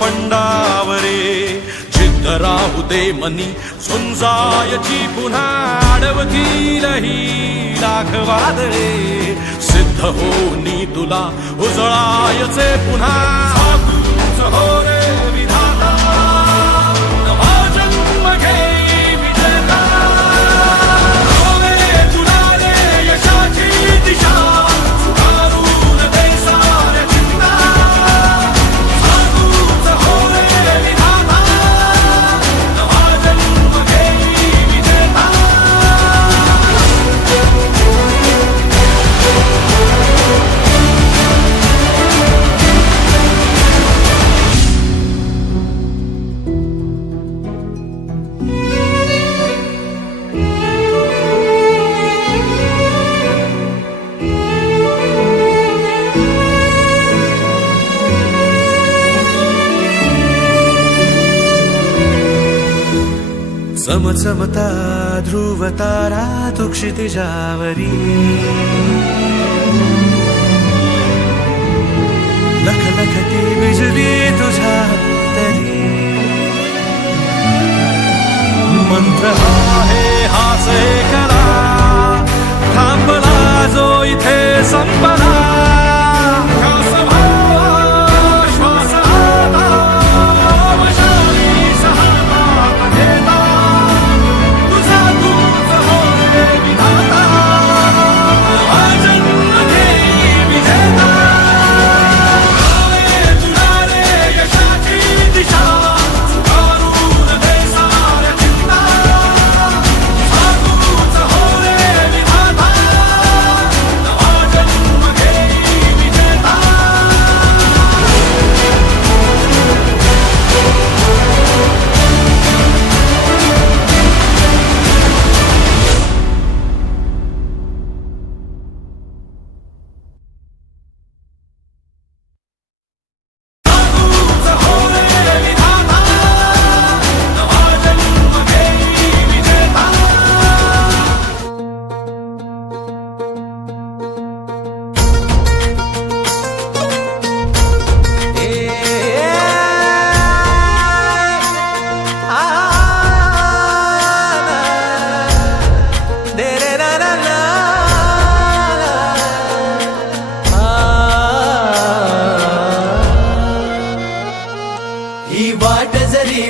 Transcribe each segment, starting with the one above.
पंडावरे जिद्द राहू दे मनी झुंजायची पुन्हा अडवतील ही लाख वादळे सिद्ध होनी तुला उजळायचे पुन्हा साधूच हो रे विधाता नवा जन्म घेई विजेता होवे तुला रे यशाची दिशा सुधारून दे साऱ्या चिंता साधूच हो रे विधाता नवा जन्म घेई विजेता चमचमता ध्रुव तारा तू क्षितिजावरी लखलखती बिजली तुझ्या तरी मंत्र आहे हाच करा थांबला जो इथे संपला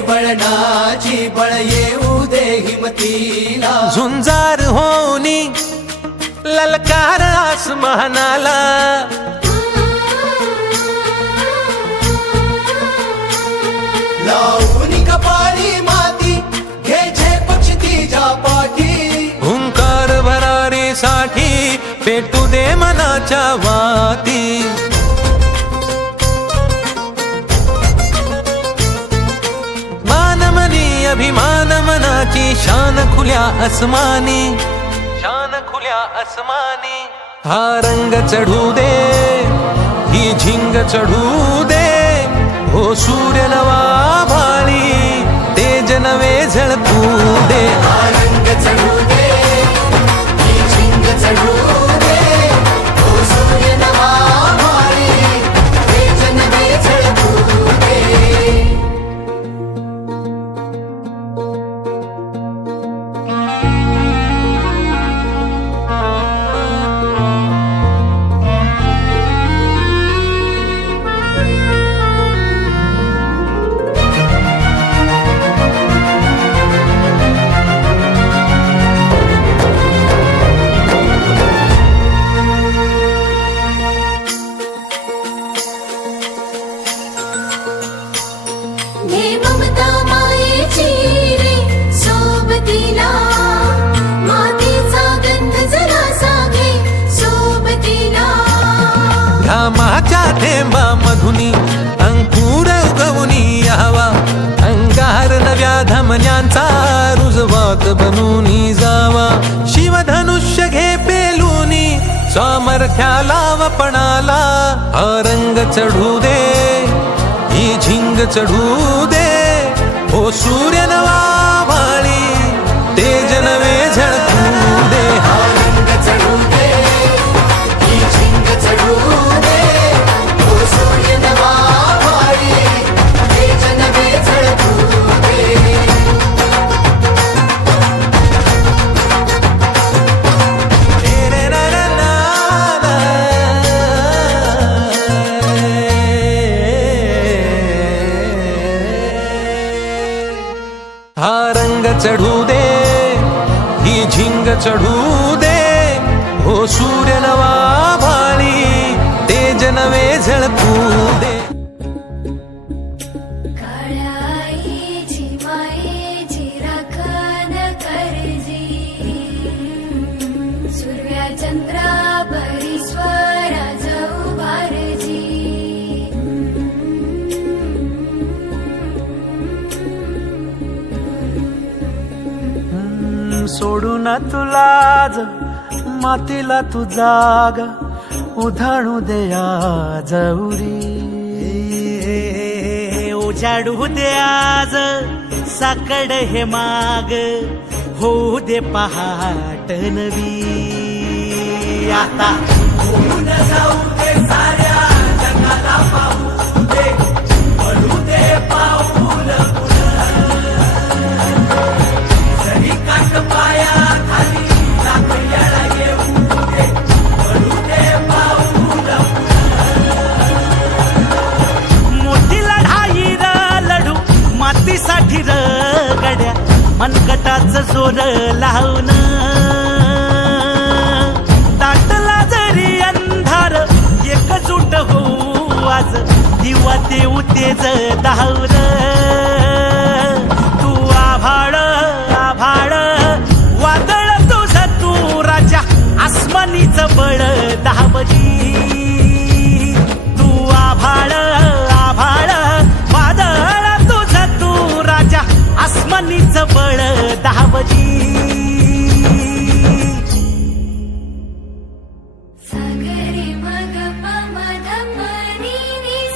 वळणाची बळ येऊ दे हिमतीला झुंजार होनी ललकार आसमानाला लावून कपाळी माती घे पक्ष तिच्या पाठी हुंकार भरारीसाठी पेटू दे मनाच्या वाती अभिमान मनाची शान खुल्या आसमानी हा रंग चढू दे ही झिंग चढू दे हो सूर्य नवा भाळी तेज नवे झळकू दे हा रंग चढू दे ही झिंग चढू दे हो सूर्य नवा भाळी तेज नवे झळकू दे घामाच्या थेंबा मधुनी अंकुर उगवूनी यावा अंगार नव्या धमन्यांचा रुजवात बनूनी जावा शिवधनुष्य घे पेलूनी सामर्थ्याला वपणाला हा रंग चढू दे ही झिंग चढू दे हो सूर्य नवा भाळी तेज नवे झळकू दे हा रंग चढू दे ही झिंग चढू दे हो सूर्य नवा भाळी चढू दे, ही झिंग चढू दे, हो सूर्य नवा भाळी, तेज नवे झळकू दे. काळ्या आईची मायेची राखण करजी, सूर्या चंद्रा परिस्वरा जाऊ भारजी. सोडून तुला मातीला तू जाग उधाणू दया जवरी. उजाडू दे आज साकड हे माग, होऊ दे पहाट नवी. आता होऊन जाऊ दे साऱ्या जगाला पाहू दे, पडू दे पाऊल जरी काट पाया खाली लाकड्याला येऊ दे, पडू दे पाऊल. मोठी लढाई र लढू मातीसाठी र गड्या, मनगटाच जोर लावून. दाटला जरी अंधार एकजूट होऊ आज, दिवा देऊ तेज दावर. तू आभाळ आभाळ वादळ तुझ तू राजा, आसमानीच बळ दावली. तू आभाळ आभाळ वादळ तुझ तू राजा, आसमानीच बळ दावली.